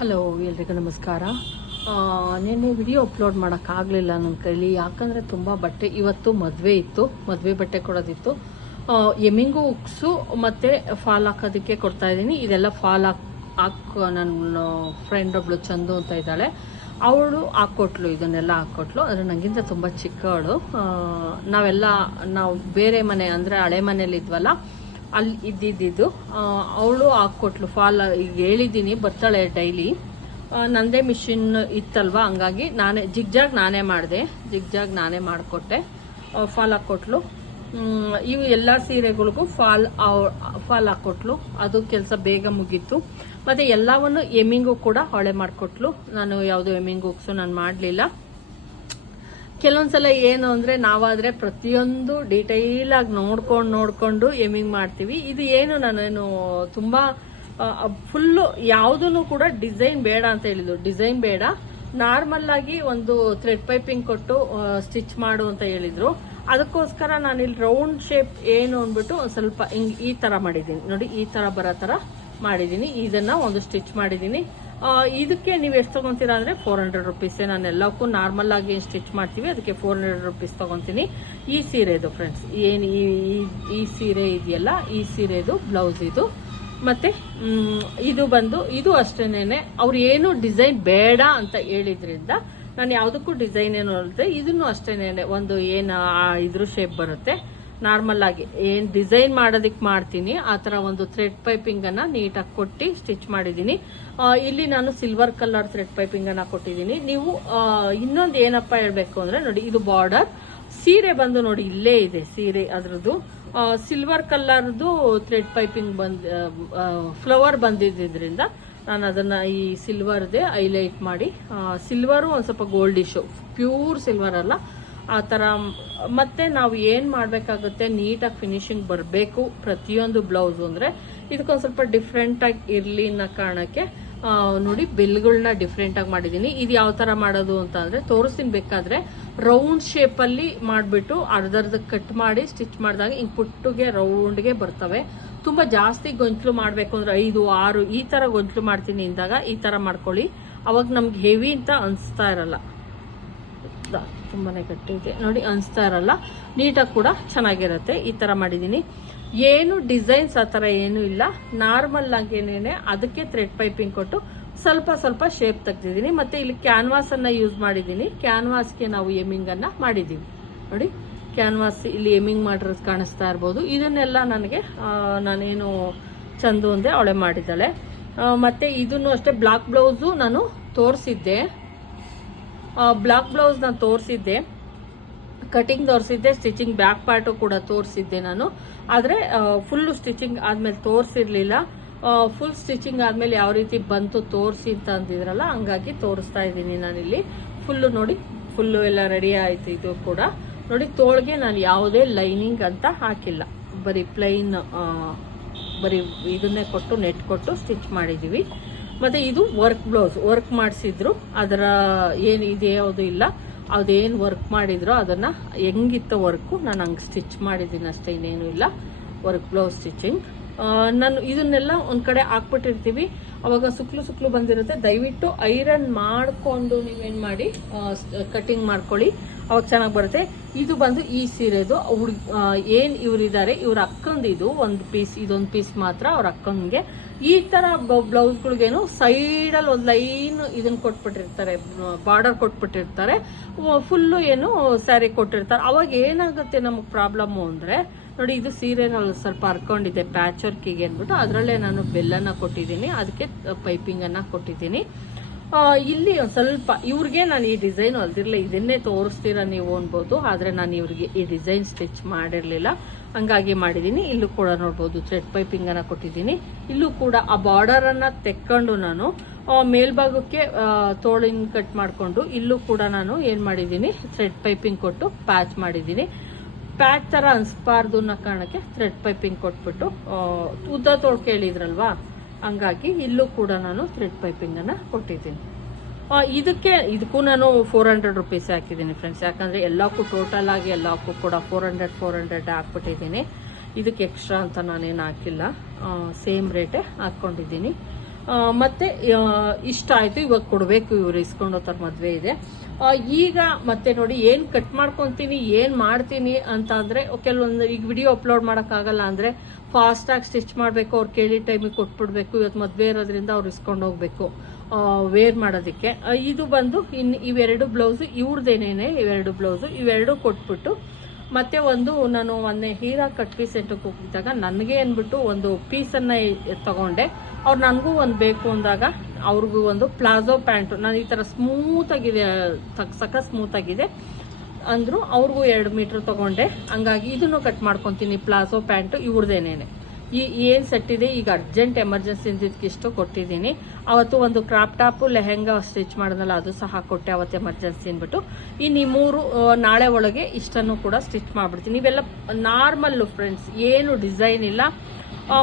Hello ಎಲ್ರಿಗೂ ನಮಸ್ಕಾರ. ನಿನ್ನೆ ವಿಡಿಯೋ ಅಪ್ಲೋಡ್ ಮಾಡೋಕ್ಕಾಗಲಿಲ್ಲ ನನ್ನ ಕೈಲಿ. ಯಾಕಂದರೆ ತುಂಬ ಬಟ್ಟೆ ಇವತ್ತು ಮದುವೆ ಇತ್ತು. ಮದುವೆ ಬಟ್ಟೆ ಕೊಡೋದಿತ್ತು. ಎಮ್ಮಿಂಗು ಉಕ್ಸು, ಮತ್ತು ಫಾಲ್ ಹಾಕೋದಕ್ಕೆ ಕೊಡ್ತಾ ಇದ್ದೀನಿ. ಇದೆಲ್ಲ ಫಾಲ್ ಹಾಕ್ ಹಾಕ್ ನನ್ನ ಫ್ರೆಂಡ್ ಒಬ್ಳು ಚಂದು ಅಂತ ಇದ್ದಾಳೆ. ಅವಳು ಹಾಕ್ಕೊಟ್ಲು, ಇದನ್ನೆಲ್ಲ ಹಾಕ್ಕೊಟ್ಲು. ಆದರೆ ನನಗಿಂತ ತುಂಬ ಚಿಕ್ಕವಳು. ನಾವೆಲ್ಲ, ನಾವು ಬೇರೆ ಮನೆ, ಅಂದರೆ ಹಳೆ ಮನೇಲಿ ಇದ್ವಲ್ಲ ಅಲ್ಲಿ ಇದ್ದಿದ್ದು. ಅವಳು ಹಾಕ್ಕೊಟ್ಲು ಫಾಲ್, ಈಗ ಹೇಳಿದ್ದೀನಿ, ಬರ್ತಾಳೆ ಡೈಲಿ. ನಂದೇ ಮಿಷಿನ್ ಇತ್ತಲ್ವಾ? ಹಂಗಾಗಿ ನಾನೇ, ಜಿಗ್ಜಾಗ್ ನಾನೇ ಮಾಡಿದೆ. ಜಿಗ್ಜಾಗ್ ನಾನೇ ಮಾಡಿಕೊಟ್ಟೆ. ಫಾಲ್ ಹಾಕ್ಕೊಟ್ಲು ಇವು ಎಲ್ಲ ಸೀರೆಗಳಿಗೂ ಫಾಲ್ ಫಾಲ್ ಹಾಕ್ಕೊಟ್ಲು ಅದು ಕೆಲಸ ಬೇಗ ಮುಗೀತು. ಮತ್ತು ಎಲ್ಲವನ್ನು ಎಮ್ಮಿಂಗು ಕೂಡ ಹೊಳೆ ಮಾಡಿಕೊಟ್ಲು. ನಾನು ಯಾವುದೋ ಎಮ್ಮಿಂಗ್ ಹೋಗ್ಸು ನಾನು ಮಾಡಲಿಲ್ಲ. ಕೆಲವೊಂದ್ಸಲ ಏನು ಅಂದ್ರೆ ನಾವಾದ್ರೆ ಪ್ರತಿಯೊಂದು ಡೀಟೈಲ್ ಆಗಿ ನೋಡ್ಕೊಂಡು ನೋಡ್ಕೊಂಡು ಎಮಿಂಗ್ ಮಾಡ್ತೀವಿ. ಇದು ಏನು ನಾನೇನು, ತುಂಬಾ ಫುಲ್ಲು ಯಾವುದನ್ನು ಕೂಡ ಡಿಸೈನ್ ಬೇಡ ಅಂತ ಹೇಳಿದ್ರು ಡಿಸೈನ್ ಬೇಡ. ನಾರ್ಮಲ್ ಆಗಿ ಒಂದು ಥ್ರೆಡ್ ಪೈಪಿಂಗ್ ಕೊಟ್ಟು ಸ್ಟಿಚ್ ಮಾಡು ಅಂತ ಹೇಳಿದ್ರು. ಅದಕ್ಕೋಸ್ಕರ ನಾನು ಇಲ್ಲಿ ರೌಂಡ್ ಶೇಪ್ ಏನು ಅಂದ್ಬಿಟ್ಟು ಒಂದ್ ಸ್ವಲ್ಪ ಹಿಂಗ್ ಈ ತರ ಮಾಡಿದ್ದೀನಿ. ನೋಡಿ, ಈ ತರ ಬರೋ ತರ ಮಾಡಿದ್ದೀನಿ. ಇದನ್ನ ಒಂದು ಸ್ಟಿಚ್ ಮಾಡಿದ್ದೀನಿ. ಇದಕ್ಕೆ ನೀವು ಎಷ್ಟು ತಗೊಂತೀರಾ ಅಂದ್ರೆ ಫೋರ್ ಹಂಡ್ರೆಡ್ ರುಪೀಸೇ ನಾನು ಎಲ್ಲಕ್ಕೂ ನಾರ್ಮಲ್ ಆಗಿ ಸ್ಟಿಚ್ ಮಾಡ್ತೀವಿ. ಅದಕ್ಕೆ ಫೋರ್ ಹಂಡ್ರೆಡ್ ರುಪೀಸ್ ತಗೊಂತೀನಿ. ಈ ಸೀರೆದು ಫ್ರೆಂಡ್ಸ್ ಏನು ಈ, ಈ- ಸೀರೆ ಇದೆಯಲ್ಲ, ಈ ಸೀರೆದು ಬ್ಲೌಸ್ ಇದು. ಮತ್ತೆ ಇದು ಬಂದು, ಇದು ಅಷ್ಟೇನೆ ಅವ್ರು ಏನು ಡಿಸೈನ್ ಬೇಡ ಅಂತ ಹೇಳಿದ್ರಿಂದ ನಾನು ಯಾವುದಕ್ಕೂ ಡಿಸೈನ್ ಏನು ಅಲ್ಲದೆ ಇದನ್ನು ಅಷ್ಟೇನೆ ಒಂದು ಏನು ಇದ್ರ ಶೇಪ್ ಬರುತ್ತೆ. ನಾರ್ಮಲ್ ಆಗಿ ಏನ್ ಡಿಸೈನ್ ಮಾಡೋದಕ್ಕೆ ಮಾಡ್ತೀನಿ, ಆ ತರ ಒಂದು ಥ್ರೆಡ್ ಪೈಪಿಂಗ್ ಅನ್ನ ನೀಟಾಗಿ ಕೊಟ್ಟು ಸ್ಟಿಚ್ ಮಾಡಿದ್ದೀನಿ. ಇಲ್ಲಿ ನಾನು ಸಿಲ್ವರ್ ಕಲರ್ ಥ್ರೆಡ್ ಪೈಪಿಂಗ್ ಅನ್ನ ಕೊಟ್ಟಿದ್ದೀನಿ. ನೀವು ಇನ್ನೊಂದು ಏನಪ್ಪ ಹೇಳ್ಬೇಕು ಅಂದ್ರೆ ನೋಡಿ, ಇದು ಬಾರ್ಡರ್ ಸೀರೆ ಬಂದು ನೋಡಿ, ಇಲ್ಲೇ ಇದೆ ಸೀರೆ ಅದರದ್ದು. ಸಿಲ್ವರ್ ಕಲರ್ದು ಥ್ರೆಡ್ ಪೈಪಿಂಗ್ ಬಂದ್ ಫ್ಲವರ್ ಬಂದಿದ್ದರಿಂದ ನಾನು ಅದನ್ನ ಈ ಸಿಲ್ವರ್ದೇ ಹೈಲೈಟ್ ಮಾಡಿ ಸಿಲ್ವರು ಒಂದು ಸ್ವಲ್ಪ ಗೋಲ್ಡಿಶು ಪ್ಯೂರ್ ಸಿಲ್ವರ್ ಅಲ್ಲ. ಆ ಥರ ಮತ್ತೆ ನಾವು ಏನು ಮಾಡಬೇಕಾಗುತ್ತೆ, ನೀಟಾಗಿ ಫಿನಿಶಿಂಗ್ ಬರಬೇಕು ಪ್ರತಿಯೊಂದು ಬ್ಲೌಸು ಅಂದರೆ, ಇದಕ್ಕೊಂದು ಸ್ವಲ್ಪ ಡಿಫ್ರೆಂಟಾಗಿ ಇರಲಿ ಅನ್ನೋ ಕಾರಣಕ್ಕೆ ನೋಡಿ ಬೆಲ್ಗಳನ್ನ ಡಿಫ್ರೆಂಟಾಗಿ ಮಾಡಿದ್ದೀನಿ. ಇದು ಯಾವ ಥರ ಮಾಡೋದು ಅಂತ ಅಂದರೆ, ತೋರಿಸ್ತೀನಿ ಬೇಕಾದರೆ ರೌಂಡ್ ಶೇಪಲ್ಲಿ ಮಾಡಿಬಿಟ್ಟು ಅರ್ಧರ್ಧ ಕಟ್ ಮಾಡಿ ಸ್ಟಿಚ್ ಮಾಡಿದಾಗ ಹಿಂಗೆ ಪುಟ್ಟುಗೆ ರೌಂಡ್ಗೆ ಬರ್ತವೆ. ತುಂಬ ಜಾಸ್ತಿ ಗೊಂಚಲು ಮಾಡಬೇಕು ಅಂದರೆ ಐದು, ಆರು ಈ ಥರ ಗೊಂಚಲು ಮಾಡ್ತೀನಿ ಅಂದಾಗ ಈ ಥರ ಮಾಡ್ಕೊಳ್ಳಿ. ಅವಾಗ ನಮ್ಗೆ ಹೆವಿ ಅಂತ ಅನಿಸ್ತಾ ಇರಲ್ಲ. ದ- ಕಟ್ಟಿದೆ ನೋಡಿ, ಅನಿಸ್ತಾ ಇರಲ್ಲ. ನೀಟಾಗಿ ಕೂಡ ಚೆನ್ನಾಗಿರುತ್ತೆ. ಈ ಥರ ಮಾಡಿದ್ದೀನಿ ಏನು ಡಿಸೈನ್ಸ್ ಆ ಥರ ಏನೂ ಇಲ್ಲ. ನಾರ್ಮಲ್ ಆಗೇನೇನೆ ಅದಕ್ಕೆ ಥ್ರೆಡ್ ಪೈಪಿಂಗ್ ಕೊಟ್ಟು ಸ್ವಲ್ಪ ಸ್ವಲ್ಪ ಶೇಪ್ ತೆಗ್ದಿದ್ದೀನಿ. ಮತ್ತೆ ಇಲ್ಲಿ ಕ್ಯಾನ್ವಾಸ್ ಅನ್ನ ಯೂಸ್ ಮಾಡಿದ್ದೀನಿ ಕ್ಯಾನ್ವಾಸ್ಗೆ ನಾವು ಎಮಿಂಗ್ ಅನ್ನ ಮಾಡಿದ್ದೀವಿ ನೋಡಿ ಕ್ಯಾನ್ವಾಸ್ ಇಲ್ಲಿ ಎಮಿಂಗ್ ಮಾಡಿರೋದು ಕಾಣಿಸ್ತಾ ಇರ್ಬೋದು. ಇದನ್ನೆಲ್ಲ ನನಗೆ ನಾನೇನು ಚಂದು ಅಂದೆ ಅವಳೆ ಮಾಡಿದ್ದಾಳೆ. ಮತ್ತೆ ಇದನ್ನು ಅಷ್ಟೇ ಬ್ಲಾಕ್ ಬ್ಲೌಸು ನಾನು ತೋರಿಸಿದ್ದೆ. ಬ್ಲಾಕ್ ಬ್ಲೌಸ್ ನಾನು ತೋರಿಸಿದ್ದೆ. ಕಟಿಂಗ್ ತೋರಿಸಿದ್ದೆ, ಸ್ಟಿಚಿಂಗ್ ಬ್ಯಾಕ್ ಪಾರ್ಟು ಕೂಡ ತೋರಿಸಿದ್ದೆ ನಾನು. ಆದರೆ ಫುಲ್ಲು ಸ್ಟಿಚಿಂಗ್ ಆದಮೇಲೆ ತೋರಿಸಿರ್ಲಿಲ್ಲ. ಫುಲ್ ಸ್ಟಿಚಿಂಗ್ ಆದಮೇಲೆ ಯಾವ ರೀತಿ ಬಂತು ತೋರಿಸಿ ಅಂತ ಅಂದಿದ್ರಲ್ಲ, ಹಂಗಾಗಿ ತೋರಿಸ್ತಾ ಇದ್ದೀನಿ ನಾನಿಲ್ಲಿ. ಫುಲ್ಲು ನೋಡಿ ಫುಲ್ಲು ಎಲ್ಲ ರೆಡಿ ಆಯಿತು ಇದು ಕೂಡ. ನೋಡಿ, ತೋಳಿಗೆ ನಾನು ಯಾವುದೇ ಲೈನಿಂಗ್ ಅಂತ ಹಾಕಿಲ್ಲ. ಬರೀ ಪ್ಲೈನ್ ಬರೀ ಇದನ್ನೇ ಕೊಟ್ಟು ನೆಟ್ ಕೊಟ್ಟು ಸ್ಟಿಚ್ ಮಾಡಿದ್ದೀವಿ ಮತ್ತೆ ಇದು ವರ್ಕ್ ಬ್ಲೌಸ್ ವರ್ಕ್ ಮಾಡಿಸಿದ್ರು. ಅದರ ಏನು ಇದೆ ಯಾವುದು ಇಲ್ಲ. ಅದೇನು ವರ್ಕ್ ಮಾಡಿದ್ರು ಅದನ್ನ ಹೆಂಗಿತ್ತು ವರ್ಕು ನಾನು ಹಂಗೆ ಸ್ಟಿಚ್ ಮಾಡಿದ್ದೀನಿ ಅಷ್ಟೇ, ಇನ್ನೇನು ಇಲ್ಲ. ವರ್ಕ್ ಬ್ಲೌಸ್ ಸ್ಟಿಚಿಂಗ್ ನಾನು ಇದನ್ನೆಲ್ಲ ಒಂದು ಕಡೆ ಹಾಕ್ಬಿಟ್ಟಿರ್ತೀವಿ. ಅವಾಗ ಸುಕ್ಲು ಸುಕ್ಲು ಬಂದಿರುತ್ತೆ. ದಯವಿಟ್ಟು ಐರನ್ ಮಾಡಿಕೊಂಡು ನೀವೇನು ಮಾಡಿ ಕಟಿಂಗ್ ಮಾಡ್ಕೊಳ್ಳಿ. ಅವಾಗ ಚೆನ್ನಾಗಿ ಬರುತ್ತೆ. ಇದು ಬಂದು ಈ ಸೀರೆದು ಹುಡುಗ ಏನು ಇವರಿದ್ದಾರೆ ಇವ್ರ ಅಕ್ಕಂದಿದು ಒಂದು ಪೀಸ್ ಇದೊಂದು ಪೀಸ್ ಮಾತ್ರ ಅವ್ರ ಅಕ್ಕಂಗೆ. ಈ ತರ ಬ್ಲೌಸ್ಗಳಿಗೇನು ಸೈಡಲ್ಲಿ ಒಂದು ಲೈನ್ ಇದನ್ನ ಕೊಟ್ಬಿಟ್ಟಿರ್ತಾರೆ ಬಾರ್ಡರ್ ಕೊಟ್ಬಿಟ್ಟಿರ್ತಾರೆ. ಫುಲ್ಲು ಏನು ಸ್ಯಾರಿ ಕೊಟ್ಟಿರ್ತಾರೆ. ಅವಾಗ ಏನಾಗುತ್ತೆ ನಮಗೆ ಪ್ರಾಬ್ಲಮ್ಮು ಅಂದ್ರೆ, ನೋಡಿ ಇದು ಸೀರೆನಲ್ಲಿ ಸ್ವಲ್ಪ ಹರ್ಕೊಂಡಿದೆ ಪ್ಯಾಚ್ ವರ್ಕಿಗೆ ಅಂದ್ಬಿಟ್ಟು, ಅದರಲ್ಲೇ ನಾನು ಬೆಲ್ಲನ ಕೊಟ್ಟಿದ್ದೀನಿ, ಅದಕ್ಕೆ ಪೈಪಿಂಗ್ ಅನ್ನ ಕೊಟ್ಟಿದ್ದೀನಿ. ಇಲ್ಲಿ ಒಂದ್ ಸ್ವಲ್ಪ, ಇವ್ರಿಗೆ ನಾನು ಈ ಡಿಸೈನ್ ಹೊಲ್ದಿರ್ಲಿಲ್ಲ ಇದನ್ನೇ ತೋರಿಸ್ತೀರಾ ನೀವು ಅನ್ಬೋದು, ಆದ್ರೆ ನಾನು ಇವ್ರಿಗೆ ಈ ಡಿಸೈನ್ ಸ್ಟಿಚ್ ಮಾಡಿರ್ಲಿಲ್ಲ. ಹಂಗಾಗಿ ಮಾಡಿದ್ದೀನಿ ಇಲ್ಲೂ ಕೂಡ ನೋಡ್ಬೋದು ಥ್ರೆಡ್ ಪೈಪಿಂಗ್ ಅನ್ನ ಕೊಟ್ಟಿದ್ದೀನಿ ಇಲ್ಲೂ ಕೂಡ ಆ ಬಾರ್ಡರ್ ಅನ್ನ ತೆಕ್ಕೊಂಡು ನಾನು ಮೇಲ್ಭಾಗಕ್ಕೆ ತೋಳಿನ ಕಟ್ ಮಾಡಿಕೊಂಡು, ಇಲ್ಲೂ ಕೂಡ ನಾನು ಏನ್ ಮಾಡಿದ್ದೀನಿ ಥ್ರೆಡ್ ಪೈಪಿಂಗ್ ಕೊಟ್ಟು ಪ್ಯಾಚ್ ಮಾಡಿದ್ದೀನಿ ಪ್ಯಾಚ್ ತರ ಅನ್ಸ್ಬಾರ್ದು ಅನ್ನೋ ಕಾರಣಕ್ಕೆ ಥ್ರೆಡ್ ಪೈಪಿಂಗ್ ಕೊಟ್ಬಿಟ್ಟು ಉದ್ದ ತೋಳ್ ಕೇಳಿದ್ರಲ್ವಾ? ಹಂಗಾಗಿ ಇಲ್ಲೂ ಕೂಡ ನಾನು ಥ್ರೆಡ್ ಪೈಪಿಂಗ್ ಅನ್ನ ಕೊಟ್ಟಿದ್ದೀನಿ. ಇದಕ್ಕೆ ಇದಕ್ಕೂ ನಾನು ಫೋರ್ ಹಂಡ್ರೆಡ್ ರುಪೀಸ್ ಹಾಕಿದ್ದೀನಿ ಫ್ರೆಂಡ್ಸ್ ಯಾಕಂದ್ರೆ ಎಲ್ಲಕ್ಕೂ ಟೋಟಲ್ ಆಗಿ ಎಲ್ಲಕ್ಕೂ ಕೂಡ ಫೋರ್ ಹಂಡ್ರೆಡ್ ಫೋರ್ ಹಂಡ್ರೆಡ್ ಹಾಕ್ಬಿಟ್ಟಿದ್ದೀನಿ. ಇದಕ್ಕೆ ಎಕ್ಸ್ಟ್ರಾ ಅಂತ ನಾನೇನು ಹಾಕಿಲ್ಲ. ಸೇಮ್ ರೇಟೇ ಹಾಕ್ಕೊಂಡಿದ್ದೀನಿ ಮತ್ತು ಇಷ್ಟ ಆಯ್ತು ಇವಾಗ ಕೊಡಬೇಕು ಇವ್ರು, ಇಸ್ಕೊಂಡು ಹೋಗ್ತಾರೆ ಮದುವೆ ಇದೆ. ಈಗ ಮತ್ತೆ ನೋಡಿ ಏನು ಕಟ್ ಮಾಡ್ಕೊತೀನಿ, ಏನು ಮಾಡ್ತೀನಿ ಅಂತ ಅಂದರೆ, ಕೆಲವೊಂದು ಈಗ ವಿಡಿಯೋ ಅಪ್ಲೋಡ್ ಮಾಡೋಕ್ಕಾಗಲ್ಲ ಅಂದರೆ ಫಾಸ್ಟಾಗಿ ಸ್ಟಿಚ್ ಮಾಡಬೇಕು, ಅವ್ರು ಕೇಳಿ ಟೈಮಿಗೆ ಕೊಟ್ಬಿಡ್ಬೇಕು. ಇವತ್ತು ಮದುವೆ ಇರೋದ್ರಿಂದ ಅವ್ರು ಇಸ್ಕೊಂಡು ಹೋಗ್ಬೇಕು. ವೇರ್ ಮಾಡೋದಕ್ಕೆ. ಇದು ಬಂದು ಇನ್ನು ಇವೆರಡು ಬ್ಲೌಸು ಇವ್ರದ್ದೇನೇನೆ ಇವೆರಡು ಬ್ಲೌಸು ಇವೆರಡು ಕೊಟ್ಬಿಟ್ಟು ಮತ್ತೆ ಒಂದು ನಾನು ಮೊನ್ನೆ ಹೀರಾ ಕಟ್ ಪೀಸ್ ಸೆಂಟ್ರಿಗೆ ಹೋಗಿದ್ದಾಗ ನನಗೆ ಅಂದ್ಬಿಟ್ಟು ಒಂದು ಪೀಸನ್ನು ತಗೊಂಡೆ. ಅವ್ರು ನನಗೂ ಒಂದು ಬೇಕು ಅಂದಾಗ ಅವ್ರಿಗೂ ಒಂದು ಪ್ಲಾಜೋ ಪ್ಯಾಂಟು. ನಾನು ಈ ಥರ ಸ್ಮೂತಾಗಿದೆ ತಗ್ಸಕ್ಕ ಸಕ ಸ್ಮೂತಾಗಿದೆ ಅಂದರು ಅವ್ರಿಗೂ ಎರಡು ಮೀಟ್ರ್ ತಗೊಂಡೆ. ಹಂಗಾಗಿ ಇದನ್ನು ಕಟ್ ಮಾಡ್ಕೊತೀನಿ ಪ್ಲಾಜೋ ಪ್ಯಾಂಟು, ಇವ್ರದೇನೇನೆ. ಈ ಏನು ಸೆಟ್ ಇದೆ, ಈಗ ಅರ್ಜೆಂಟ್ ಎಮರ್ಜೆನ್ಸಿ ಇಷ್ಟು ಕೊಟ್ಟಿದ್ದೀನಿ. ಅವತ್ತು ಒಂದು ಕ್ರಾಪ್ ಟಾಪು ಲೆಹೆಂಗಾ ಸ್ಟಿಚ್ ಮಾಡಿದ್ನಲ್ಲ, ಅದು ಸಹ ಕೊಟ್ಟೆ ಅವತ್ತು ಎಮರ್ಜೆನ್ಸಿ ಅಂದ್ಬಿಟ್ಟು. ಇನ್ನು ಈ ಮೂರು ನಾಳೆ ಒಳಗೆ ಇಷ್ಟನ್ನು ಕೂಡ ಸ್ಟಿಚ್ ಮಾಡಿಬಿಡ್ತೀನಿ. ಇವೆಲ್ಲ ನಾರ್ಮಲ್ಲು ಫ್ರೆಂಡ್ಸ್ ಏನು ಡಿಸೈನ್ ಇಲ್ಲ.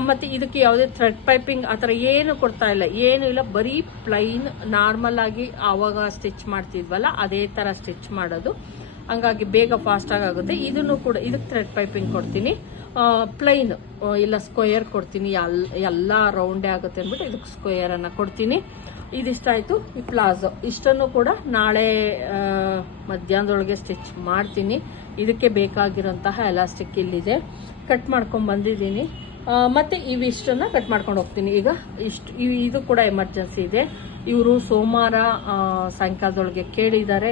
ಮತ್ತೆ ಇದಕ್ಕೆ ಯಾವುದೇ ಥ್ರೆಡ್ ಪೈಪಿಂಗ್ ಆ ಥರ ಏನು ಕೊಡ್ತಾ ಇಲ್ಲ. ಏನು ಇಲ್ಲ, ಬರೀ ಪ್ಲೈನ್ ನಾರ್ಮಲ್ ಆಗಿ ಆವಾಗ ಸ್ಟಿಚ್ ಮಾಡ್ತಿದ್ವಲ್ಲ, ಅದೇ ಥರ ಸ್ಟಿಚ್ ಮಾಡೋದು. ಹಂಗಾಗಿ ಬೇಗ ಫಾಸ್ಟಾಗಿ ಆಗುತ್ತೆ ಇದನ್ನು ಕೂಡ ಇದಕ್ಕೆ ಥ್ರೆಡ್ ಪೈಪಿಂಗ್ ಕೊಡ್ತೀನಿ. ಪ್ಲೈನ್ ಇಲ್ಲ ಸ್ಕ್ವಯರ್ ಕೊಡ್ತೀನಿ. ಎಲ್, ಎಲ್ಲ ರೌಂಡೇ ಆಗುತ್ತೆ ಅಂದ್ಬಿಟ್ಟು ಇದಕ್ಕೆ ಸ್ಕ್ವಯರನ್ನು ಕೊಡ್ತೀನಿ. ಇದಿಷ್ಟಾಯಿತು ಈ ಪ್ಲಾಜೋ ಇಷ್ಟನ್ನು ಕೂಡ ನಾಳೆ ಮಧ್ಯಾಹ್ನದೊಳಗೆ ಸ್ಟಿಚ್ ಮಾಡ್ತೀನಿ. ಇದಕ್ಕೆ ಬೇಕಾಗಿರೋಂತಹ ಎಲಾಸ್ಟಿಕ್ ಇಲ್ಲಿದೆ. ಕಟ್ ಮಾಡ್ಕೊಂಡು ಬಂದಿದ್ದೀನಿ. ಮತ್ತೆ ಇವಿಷ್ಟನ್ನ ಕಟ್ ಮಾಡ್ಕೊಂಡು ಹೋಗ್ತೀನಿ. ಈಗ ಇಷ್ಟು ಇದು ಕೂಡ ಎಮರ್ಜೆನ್ಸಿ ಇದೆ. ಇವರು ಸೋಮವಾರ ಸಾಯಂಕಾಲದೊಳಗೆ ಕೇಳಿದ್ದಾರೆ.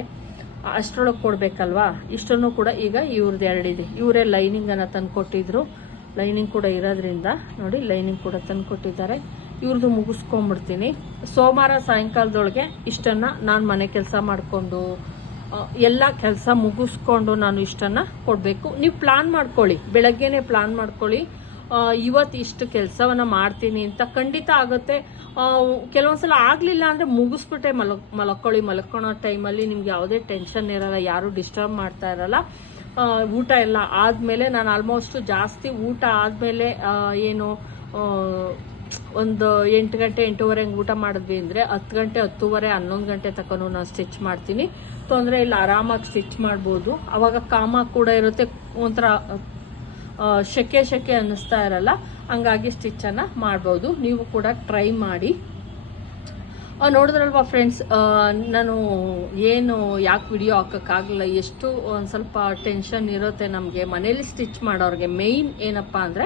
ಅಷ್ಟರೊಳಗೆ ಕೊಡಬೇಕಲ್ವಾ? ಇಷ್ಟನ್ನು ಕೂಡ ಈಗ ಇವ್ರದ್ದು ಎರಡಿದೆ. ಇವರೇ ಲೈನಿಂಗನ್ನು ತಂದುಕೊಟ್ಟಿದ್ರು. ಲೈನಿಂಗ್ ಕೂಡ ಇರೋದ್ರಿಂದ ನೋಡಿ ಲೈನಿಂಗ್ ಕೂಡ ತಂದು ಕೊಟ್ಟಿದ್ದಾರೆ ಇವ್ರದ್ದು ಮುಗಿಸ್ಕೊಂಬಿಡ್ತೀನಿ. ಸೋಮವಾರ ಸಾಯಂಕಾಲದೊಳಗೆ ಇಷ್ಟನ್ನು ನಾನು ಮನೆ ಕೆಲಸ ಮಾಡಿಕೊಂಡು ಎಲ್ಲ ಕೆಲಸ ಮುಗಿಸ್ಕೊಂಡು ನಾನು ಇಷ್ಟನ್ನು ಕೊಡಬೇಕು. ನೀವು ಪ್ಲ್ಯಾನ್ ಮಾಡ್ಕೊಳ್ಳಿ. ಬೆಳಗ್ಗೆನೇ ಪ್ಲಾನ್ ಮಾಡ್ಕೊಳ್ಳಿ. ಇವತ್ತು ಇಷ್ಟು ಕೆಲಸವನ್ನು ಮಾಡ್ತೀನಿ ಅಂತ ಖಂಡಿತ ಆಗುತ್ತೆ. ಕೆಲವೊಂದ್ಸಲ ಆಗಲಿಲ್ಲ ಅಂದರೆ ಮುಗಿಸ್ಬಿಟ್ಟೆ ಮಲಕ್ ಮಲಕ್ಕೊಳ್ಳಿ ಮಲ್ಕೊಳೋ ಟೈಮಲ್ಲಿ ನಿಮ್ಗೆ ಯಾವುದೇ ಟೆನ್ಷನ್ ಇರಲ್ಲ, ಯಾರು ಡಿಸ್ಟರ್ಬ್ ಮಾಡ್ತಾ ಇರಲ್ಲ. ಊಟ ಎಲ್ಲ ಆದಮೇಲೆ ನಾನು ಆಲ್ಮೋಸ್ಟ್ ಜಾಸ್ತಿ ಊಟ ಆದಮೇಲೆ ಏನು ಒಂದು ಎಂಟು ಗಂಟೆ, ಎಂಟೂವರೆ ಹಂಗೆ ಊಟ ಮಾಡಿದ್ವಿ ಅಂದರೆ ಹತ್ತು ಗಂಟೆ, ಹತ್ತುವರೆ, ಹನ್ನೊಂದು ಗಂಟೆ ತಕನು ನಾನು ಸ್ಟಿಚ್ ಮಾಡ್ತೀನಿ. ತೊಂದರೆ ಇಲ್ಲ, ಆರಾಮಾಗಿ ಸ್ಟಿಚ್ ಮಾಡ್ಬೋದು. ಅವಾಗ ಕಾಮ ಕೂಡ ಇರುತ್ತೆ, ಒಂಥರ ಶೆಕೆ ಶೆಕೆ ಅನ್ನಿಸ್ತಾ ಇರಲ್ಲ, ಹಂಗಾಗಿ ಸ್ಟಿಚ್ಚನ್ನು ಮಾಡ್ಬೋದು. ನೀವು ಕೂಡ ಟ್ರೈ ಮಾಡಿ. ನೋಡಿದ್ರಲ್ವಾ ಫ್ರೆಂಡ್ಸ್ ನಾನು ಏನು ಯಾಕೆ ವಿಡಿಯೋ ಹಾಕೋಕ್ಕಾಗಲ್ಲ ಎಷ್ಟು ಒಂದು ಸ್ವಲ್ಪ ಟೆನ್ಷನ್ ಇರುತ್ತೆ ನಮಗೆ. ಮನೇಲಿ ಸ್ಟಿಚ್ ಮಾಡೋರಿಗೆ ಮೇಯ್ನ್ ಏನಪ್ಪ ಅಂದರೆ,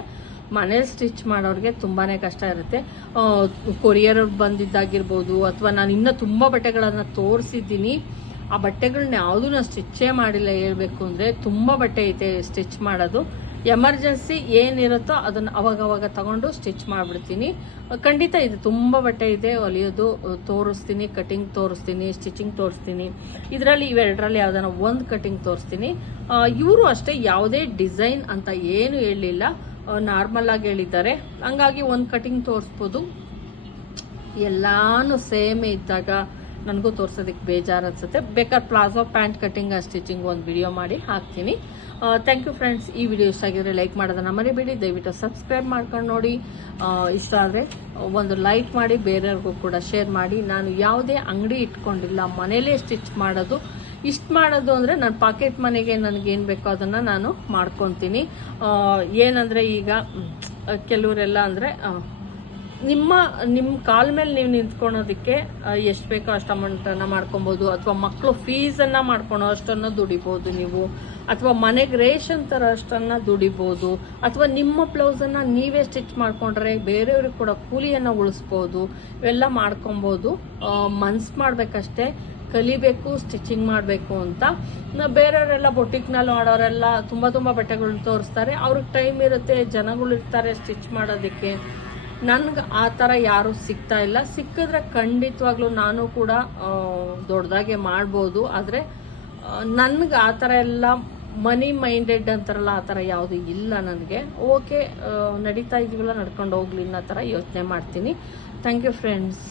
ಮನೇಲಿ ಸ್ಟಿಚ್ ಮಾಡೋರಿಗೆ ತುಂಬಾ ಕಷ್ಟ ಇರುತ್ತೆ. ಕೊರಿಯರ್ ಬಂದಿದ್ದಾಗಿರ್ಬೋದು, ಅಥವಾ ನಾನು ಇನ್ನೂ ತುಂಬ ಬಟ್ಟೆಗಳನ್ನು ತೋರಿಸಿದ್ದೀನಿ. ಆ ಬಟ್ಟೆಗಳನ್ನ ಯಾವುದೂ ನಾನು ಸ್ಟಿಚ್ಚೇ ಮಾಡಿಲ್ಲ ಹೇಳಬೇಕು ಅಂದರೆ ತುಂಬ ಬಟ್ಟೆ ಐತೆ ಸ್ಟಿಚ್ ಮಾಡೋದು. ಎಮರ್ಜೆನ್ಸಿ ಏನಿರುತ್ತೋ ಅದನ್ನು ಅವಾಗವಾಗ ತಗೊಂಡು ಸ್ಟಿಚ್ ಮಾಡಿಬಿಡ್ತೀನಿ. ಖಂಡಿತ ಇದು ತುಂಬ ಬಟ್ಟೆ ಇದೆ ಹೊಲಿಯೋದು ತೋರಿಸ್ತೀನಿ, ಕಟಿಂಗ್ ತೋರಿಸ್ತೀನಿ, ಸ್ಟಿಚಿಂಗ್ ತೋರಿಸ್ತೀನಿ. ಇದರಲ್ಲಿ ಇವೆರಡರಲ್ಲಿ ಯಾವ್ದಾನ ಒಂದು ಕಟಿಂಗ್ ತೋರಿಸ್ತೀನಿ. ಇವರು ಅಷ್ಟೇ ಯಾವುದೇ ಡಿಸೈನ್ ಅಂತ ಏನು ಹೇಳಲಿಲ್ಲ. ನಾರ್ಮಲ್ ಆಗಿ ಹೇಳಿದ್ದಾರೆ. ಹಂಗಾಗಿ ಒಂದು ಕಟಿಂಗ್ ತೋರಿಸ್ಬೋದು. ಎಲ್ಲಾನು ಸೇಮ್ ಇದ್ದಾಗ ನನಗೂ ತೋರ್ಸೋದಕ್ಕೆ ಬೇಜಾರು ಅನಿಸುತ್ತೆ. ಬೇಕಾದ್ರೆ ಪ್ಲಾಜೋ ಪ್ಯಾಂಟ್ ಕಟಿಂಗ್ ಸ್ಟಿಚಿಂಗ್ ಒಂದು ವಿಡಿಯೋ ಮಾಡಿ ಹಾಕ್ತೀನಿ. ಥ್ಯಾಂಕ್ ಯು ಫ್ರೆಂಡ್ಸ್ ಈ ವಿಡಿಯೋ ಇಷ್ಟ ಆಗಿದ್ರೆ ಲೈಕ್ ಮಾಡೋದನ್ನ ಮರಿಬೇಡಿ. ದಯವಿಟ್ಟು ಸಬ್ಸ್ಕ್ರೈಬ್ ಮಾಡ್ಕೊಂಡು ನೋಡಿ. ಇಷ್ಟ ಆದರೆ ಒಂದು ಲೈಕ್ ಮಾಡಿ, ಬೇರೆಯವ್ರಿಗೂ ಕೂಡ ಶೇರ್ ಮಾಡಿ. ನಾನು ಯಾವುದೇ ಅಂಗಡಿ ಇಟ್ಕೊಂಡಿಲ್ಲ ಮನೇಲೇ ಸ್ಟಿಚ್ ಮಾಡೋದು. ಇಷ್ಟು ಮಾಡೋದು ಅಂದರೆ ನನ್ನ ಪಾಕೆಟ್ ಮನೆಗೆ ನನಗೇನು ಬೇಕೋ ಅದನ್ನು ನಾನು ಮಾಡ್ಕೊತೀನಿ. ಏನಂದರೆ ಈಗ ಕೆಲವರೆಲ್ಲ ಅಂದರೆ ನಿಮ್ಮ ನಿಮ್ಮ ಕಾಲ ಮೇಲೆ ನೀವು ನಿಂತ್ಕೊಳೋದಕ್ಕೆ ಎಷ್ಟು ಬೇಕೋ ಅಷ್ಟು ಅಮೌಂಟನ್ನು ಮಾಡ್ಕೊಬೋದು, ಅಥವಾ ಮಕ್ಕಳು ಫೀಸನ್ನು ಮಾಡ್ಕೊಳೋ ಅಷ್ಟನ್ನು ದುಡಿಬೋದು ನೀವು, ಅಥವಾ ಮನೆಗೆ ರೇಷನ್ ಥರ ಅಷ್ಟನ್ನು ದುಡಿಬೋದು, ಅಥವಾ ನಿಮ್ಮ ಬ್ಲೌಸನ್ನು ನೀವೇ ಸ್ಟಿಚ್ ಮಾಡ್ಕೊಂಡ್ರೆ ಬೇರೆಯವ್ರಿಗೆ ಕೂಡ ಕೂಲಿಯನ್ನು ಉಳಿಸ್ಬೋದು, ಇವೆಲ್ಲ ಮಾಡ್ಕೊಬೋದು ಮನ್ಸು ಮಾಡಬೇಕಷ್ಟೇ, ಕಲಿಬೇಕು ಸ್ಟಿಚಿಂಗ್ ಮಾಡಬೇಕು ಅಂತ. ಬೇರೆಯವರೆಲ್ಲ ಬೊಟಿಕ್ನಲ್ಲಿ ಮಾಡೋರೆಲ್ಲ ತುಂಬ ತುಂಬ ಬಟ್ಟೆಗಳನ್ನ ತೋರಿಸ್ತಾರೆ, ಅವ್ರಿಗೆ ಟೈಮ್ ಇರುತ್ತೆ ಜನಗಳು ಇರ್ತಾರೆ ಸ್ಟಿಚ್ ಮಾಡೋದಕ್ಕೆ. ನನ್ಗೆ ಆ ಥರ ಯಾರೂ ಸಿಗ್ತಾ ಇಲ್ಲ. ಸಿಕ್ಕಿದ್ರೆ ಖಂಡಿತವಾಗ್ಲೂ ನಾನು ಕೂಡ ದೊಡ್ಡದಾಗೆ ಮಾಡ್ಬೋದು. ಆದರೆ ನನ್ಗೆ ಆ ಥರ ಎಲ್ಲ ಮನಿ ಮೈಂಡೆಡ್ ಅಂತಾರಲ್ಲ, ಆ ಥರ ಯಾವುದು ಇಲ್ಲ ನನಗೆ. ಓಕೆ ನಡೀತಾ ಇದೀವಲ್ಲ, ನಡ್ಕೊಂಡು ಹೋಗ್ಲಿ ಅನ್ನೋ ಥರ ಯೋಚನೆ ಮಾಡ್ತೀನಿ. Thank you friends